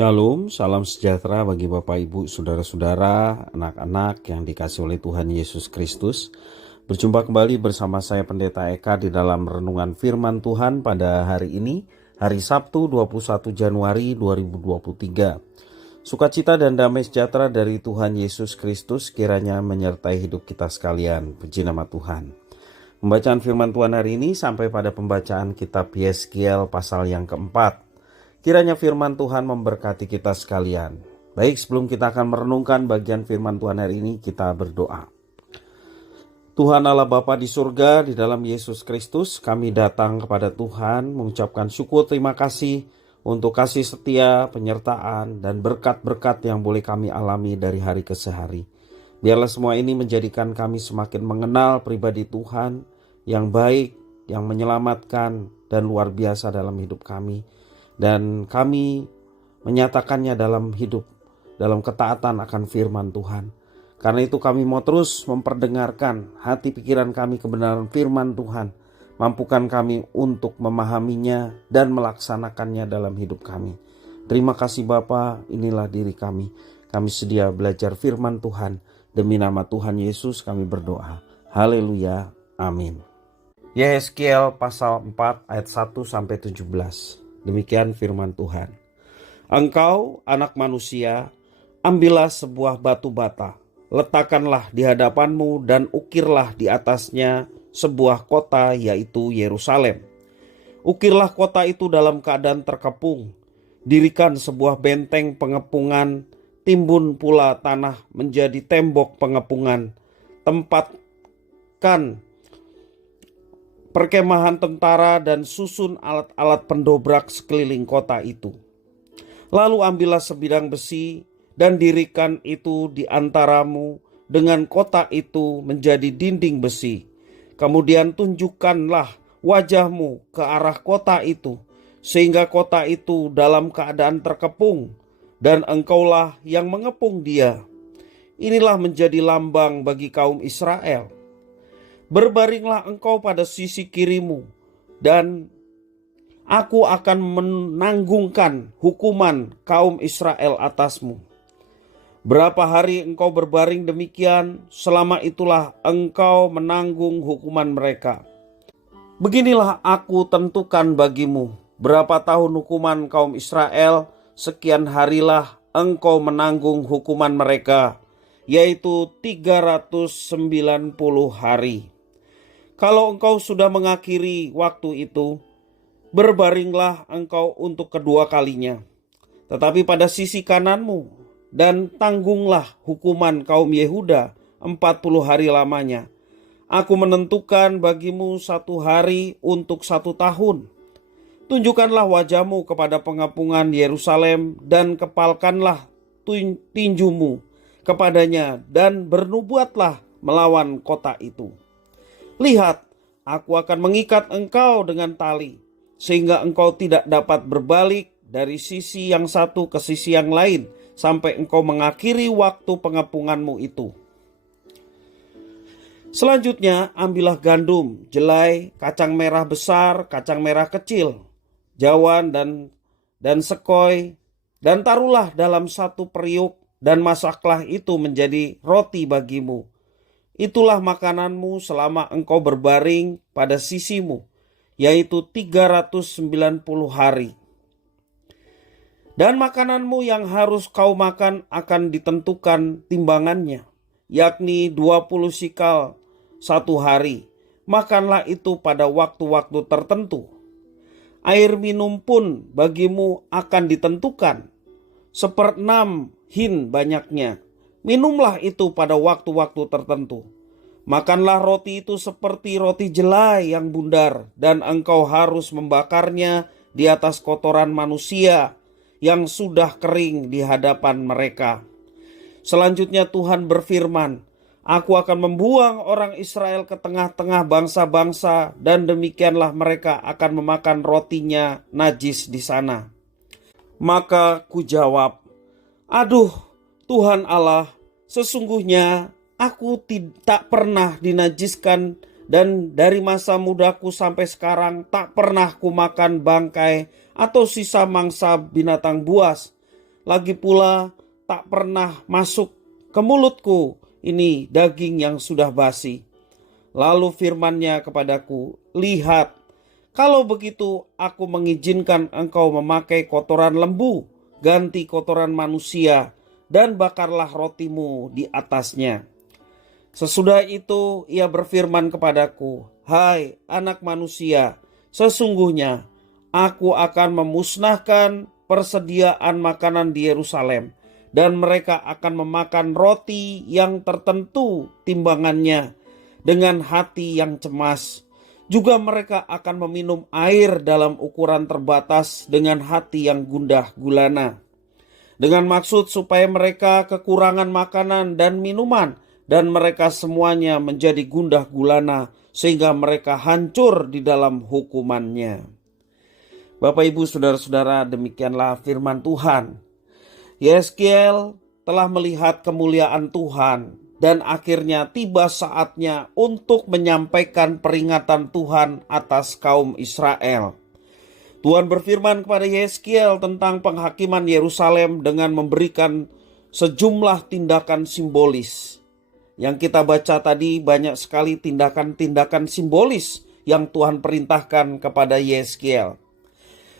Shalom, salam sejahtera bagi Bapak Ibu, Saudara-saudara, anak-anak yang dikasihi oleh Tuhan Yesus Kristus. Berjumpa kembali bersama saya Pendeta Eka di dalam renungan firman Tuhan pada hari ini, hari Sabtu 21 Januari 2023. Sukacita dan damai sejahtera dari Tuhan Yesus Kristus kiranya menyertai hidup kita sekalian. Puji nama Tuhan. Pembacaan firman Tuhan hari ini sampai pada pembacaan kitab Yeskiel pasal yang keempat. Kiranya firman Tuhan memberkati kita sekalian. Baik, sebelum kita akan merenungkan bagian firman Tuhan hari ini, kita berdoa. Tuhan Allah Bapa di surga, di dalam Yesus Kristus, kami datang kepada Tuhan mengucapkan syukur terima kasih untuk kasih setia, penyertaan, dan berkat-berkat yang boleh kami alami dari hari ke hari. Biarlah semua ini menjadikan kami semakin mengenal pribadi Tuhan yang baik, yang menyelamatkan, dan luar biasa dalam hidup kami. Dan kami menyatakannya dalam hidup, dalam ketaatan akan firman Tuhan. Karena itu kami mau terus memperdengarkan hati pikiran kami kebenaran firman Tuhan. Mampukan kami untuk memahaminya dan melaksanakannya dalam hidup kami. Terima kasih Bapa, inilah diri kami. Kami sedia belajar firman Tuhan. Demi nama Tuhan Yesus kami berdoa. Haleluya, amin. Yeskiel pasal 4 ayat 1-17. Demikian firman Tuhan. Engkau anak manusia, ambillah sebuah batu bata, letakkanlah di hadapanmu dan ukirlah di atasnya sebuah kota, yaitu Yerusalem. Ukirlah kota itu dalam keadaan terkepung, dirikan sebuah benteng pengepungan, timbun pula tanah menjadi tembok pengepungan, tempatkan perkemahan tentara dan susun alat-alat pendobrak sekeliling kota itu. Lalu ambillah sebidang besi dan dirikan itu di antaramu dengan kota itu menjadi dinding besi. Kemudian tunjukkanlah wajahmu ke arah kota itu, sehingga kota itu dalam keadaan terkepung, dan engkaulah yang mengepung dia. Inilah menjadi lambang bagi kaum Israel. Berbaringlah engkau pada sisi kirimu, dan aku akan menanggungkan hukuman kaum Israel atasmu. Berapa hari engkau berbaring demikian, selama itulah engkau menanggung hukuman mereka. Beginilah aku tentukan bagimu, berapa tahun hukuman kaum Israel, sekian harilah engkau menanggung hukuman mereka, yaitu 390 hari. Kalau engkau sudah mengakhiri waktu itu, berbaringlah engkau untuk kedua kalinya. Tetapi pada sisi kananmu, dan tanggunglah hukuman kaum Yehuda 40 hari lamanya. Aku menentukan bagimu 1 hari untuk 1 tahun. Tunjukkanlah wajahmu kepada pengepungan Yerusalem, dan kepalkanlah tinjumu kepadanya, dan bernubuatlah melawan kota itu. Lihat, aku akan mengikat engkau dengan tali, sehingga engkau tidak dapat berbalik dari sisi yang satu ke sisi yang lain, sampai engkau mengakhiri waktu pengepunganmu itu. Selanjutnya, ambillah gandum, jelai, kacang merah besar, kacang merah kecil, jawan dan sekoi, dan taruhlah dalam 1 periuk, dan masaklah itu menjadi roti bagimu. Itulah makananmu selama engkau berbaring pada sisimu, yaitu 390 hari. Dan makananmu yang harus kau makan akan ditentukan timbangannya, yakni 20 sikal 1 hari. Makanlah itu pada waktu-waktu tertentu. Air minum pun bagimu akan ditentukan, 1/6 hin banyaknya. Minumlah itu pada waktu-waktu tertentu. Makanlah roti itu seperti roti jelai yang bundar, dan engkau harus membakarnya di atas kotoran manusia yang sudah kering di hadapan mereka. Selanjutnya Tuhan berfirman, aku akan membuang orang Israel ke tengah-tengah bangsa-bangsa, dan demikianlah mereka akan memakan rotinya najis di sana. Maka kujawab, aduh Tuhan Allah, sesungguhnya aku tak pernah dinajiskan, dan dari masa mudaku sampai sekarang tak pernah kumakan bangkai atau sisa mangsa binatang buas. lagi pula tak pernah masuk ke mulutku ini daging yang sudah basi. Lalu firman-Nya kepadaku, lihat, kalau begitu aku mengizinkan engkau memakai kotoran lembu, ganti kotoran manusia, dan bakarlah rotimu di atasnya. Sesudah itu ia berfirman kepadaku, hai anak manusia, sesungguhnya aku akan memusnahkan persediaan makanan di Yerusalem, dan mereka akan memakan roti yang tertentu timbangannya dengan hati yang cemas. Juga mereka akan meminum air dalam ukuran terbatas dengan hati yang gundah gulana, dengan maksud supaya mereka kekurangan makanan dan minuman, dan mereka semuanya menjadi gundah gulana, sehingga mereka hancur di dalam hukumannya. Bapak, Ibu, saudara-saudara, demikianlah firman Tuhan. Yeskiel telah melihat kemuliaan Tuhan, dan akhirnya tiba saatnya untuk menyampaikan peringatan Tuhan atas kaum Israel. Tuhan berfirman kepada Yeskiel tentang penghakiman Yerusalem dengan memberikan sejumlah tindakan simbolis. Yang kita baca tadi banyak sekali tindakan-tindakan simbolis yang Tuhan perintahkan kepada Yeskiel.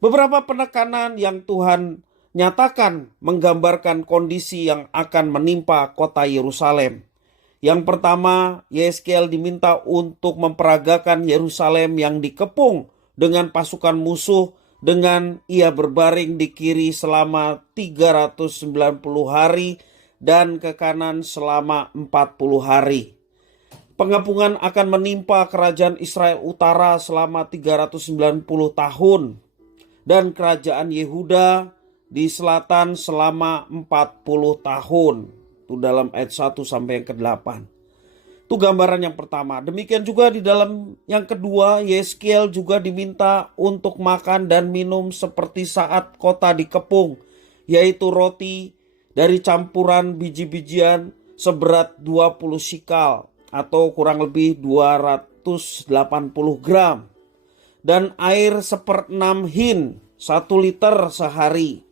Beberapa penekanan yang Tuhan nyatakan menggambarkan kondisi yang akan menimpa kota Yerusalem. Yang pertama, Yeskiel diminta untuk memperagakan Yerusalem yang dikepung dengan pasukan musuh dengan ia berbaring di kiri selama 390 hari dan ke kanan selama 40 hari. Pengepungan akan menimpa kerajaan Israel Utara selama 390 tahun dan kerajaan Yehuda di selatan selama 40 tahun. Itu dalam ayat 1 sampai yang ke-8. Itu gambaran yang pertama. Demikian juga di dalam yang kedua, Yeskiel juga diminta untuk makan dan minum seperti saat kota dikepung, yaitu roti dari campuran biji-bijian seberat 20 sikal atau kurang lebih 280 gram. Dan air 1/6 hin, 1 liter sehari.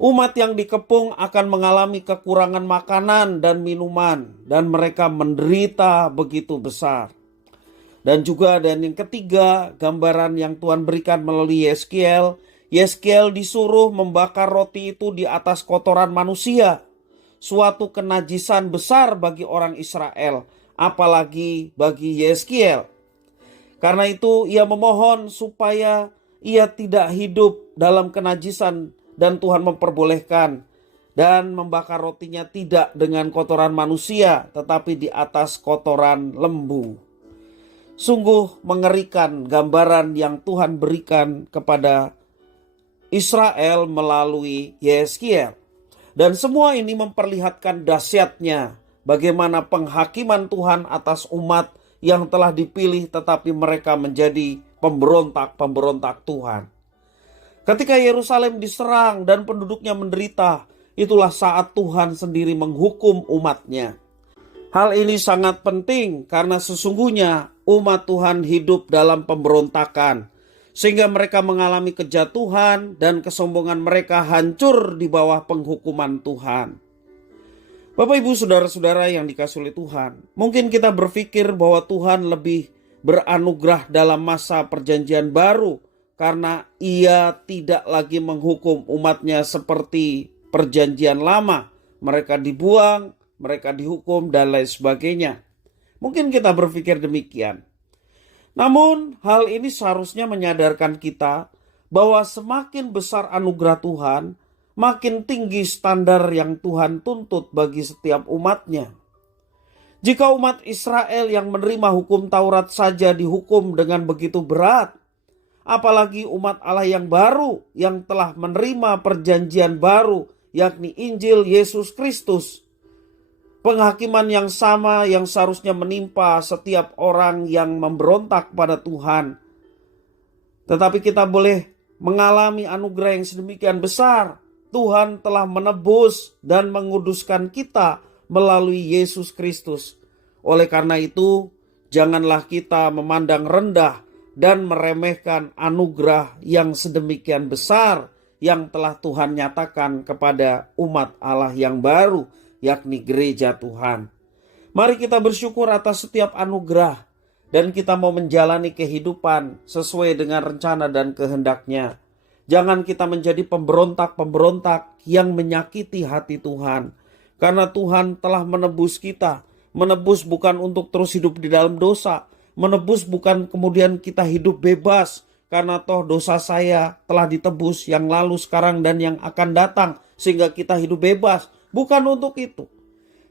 Umat yang dikepung akan mengalami kekurangan makanan dan minuman, dan mereka menderita begitu besar. Dan juga dan yang ketiga, gambaran yang Tuhan berikan melalui Yeskiel. Yeskiel disuruh membakar roti itu di atas kotoran manusia. Suatu kenajisan besar bagi orang Israel, apalagi bagi Yeskiel. Karena itu ia memohon supaya ia tidak hidup dalam kenajisan, dan Tuhan memperbolehkan dan membakar rotinya tidak dengan kotoran manusia, tetapi di atas kotoran lembu. Sungguh mengerikan gambaran yang Tuhan berikan kepada Israel melalui Yeskiel. Dan semua ini memperlihatkan dahsyatnya bagaimana penghakiman Tuhan atas umat yang telah dipilih, tetapi mereka menjadi pemberontak-pemberontak Tuhan. Ketika Yerusalem diserang dan penduduknya menderita, itulah saat Tuhan sendiri menghukum umatnya. Hal ini sangat penting karena sesungguhnya umat Tuhan hidup dalam pemberontakan, sehingga mereka mengalami kejatuhan dan kesombongan mereka hancur di bawah penghukuman Tuhan. Bapak, Ibu, saudara-saudara yang dikasihi oleh Tuhan, mungkin kita berpikir bahwa Tuhan lebih beranugerah dalam masa perjanjian baru karena ia tidak lagi menghukum umatnya seperti perjanjian lama. Mereka dibuang, mereka dihukum, dan lain sebagainya. Mungkin kita berpikir demikian. Namun hal ini seharusnya menyadarkan kita bahwa semakin besar anugerah Tuhan, makin tinggi standar yang Tuhan tuntut bagi setiap umatnya. Jika umat Israel yang menerima hukum Taurat saja dihukum dengan begitu berat, apalagi umat Allah yang baru yang telah menerima perjanjian baru, yakni Injil Yesus Kristus. Penghakiman yang sama yang seharusnya menimpa setiap orang yang memberontak pada Tuhan. Tetapi kita boleh mengalami anugerah yang sedemikian besar. Tuhan telah menebus dan menguduskan kita melalui Yesus Kristus. Oleh karena itu, janganlah kita memandang rendah dan meremehkan anugerah yang sedemikian besar yang telah Tuhan nyatakan kepada umat Allah yang baru, yakni gereja Tuhan. Mari kita bersyukur atas setiap anugerah dan kita mau menjalani kehidupan sesuai dengan rencana dan kehendak-Nya. Jangan kita menjadi pemberontak-pemberontak yang menyakiti hati Tuhan. Karena Tuhan telah menebus kita. Menebus bukan untuk terus hidup di dalam dosa. Menebus bukan kemudian kita hidup bebas. Karena toh dosa saya telah ditebus yang lalu, sekarang, dan yang akan datang. Sehingga kita hidup bebas. Bukan untuk itu.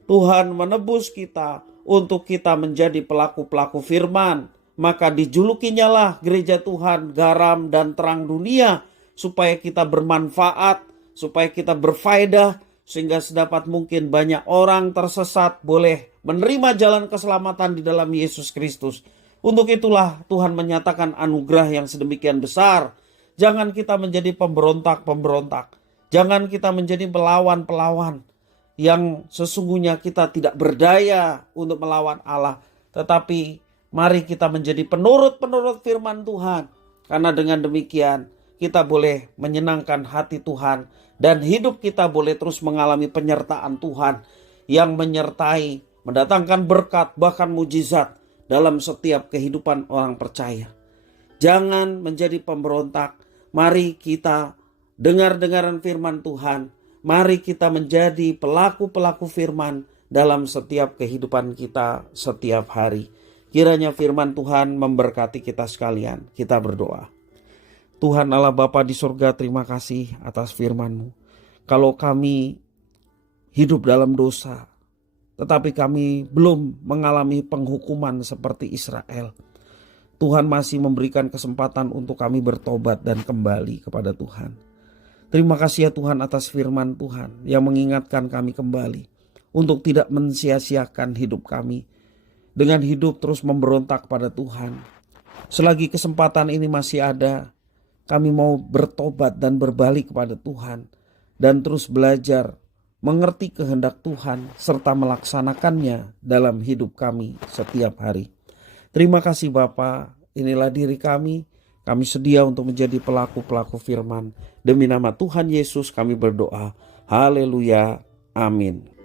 Tuhan menebus kita untuk kita menjadi pelaku-pelaku firman. Maka dijulukinya lah gereja Tuhan, garam dan terang dunia. Supaya kita bermanfaat, supaya kita berfaedah, sehingga sedapat mungkin banyak orang tersesat boleh menerima jalan keselamatan di dalam Yesus Kristus. Untuk itulah Tuhan menyatakan anugerah yang sedemikian besar. Jangan kita menjadi pemberontak-pemberontak. Jangan kita menjadi pelawan-pelawan yang sesungguhnya kita tidak berdaya untuk melawan Allah. Tetapi mari kita menjadi penurut-penurut firman Tuhan. Karena dengan demikian kita boleh menyenangkan hati Tuhan dan hidup kita boleh terus mengalami penyertaan Tuhan yang menyertai, mendatangkan berkat bahkan mujizat dalam setiap kehidupan orang percaya. Jangan menjadi pemberontak. Mari kita dengar-dengaran firman Tuhan. Mari kita menjadi pelaku-pelaku firman dalam setiap kehidupan kita setiap hari. Kiranya firman Tuhan memberkati kita sekalian. Kita berdoa. Tuhan Allah Bapa di surga, terima kasih atas firman-Mu. Kalau kami hidup dalam dosa, tetapi kami belum mengalami penghukuman seperti Israel, Tuhan masih memberikan kesempatan untuk kami bertobat dan kembali kepada Tuhan. Terima kasih ya Tuhan atas firman Tuhan yang mengingatkan kami kembali untuk tidak mensia-siakan hidup kami dengan hidup terus memberontak pada Tuhan. Selagi kesempatan ini masih ada, kami mau bertobat dan berbalik kepada Tuhan dan terus belajar mengerti kehendak Tuhan serta melaksanakannya dalam hidup kami setiap hari. Terima kasih Bapa, inilah diri kami. Kami sedia untuk menjadi pelaku-pelaku firman. Demi nama Tuhan Yesus kami berdoa. Haleluya. Amin.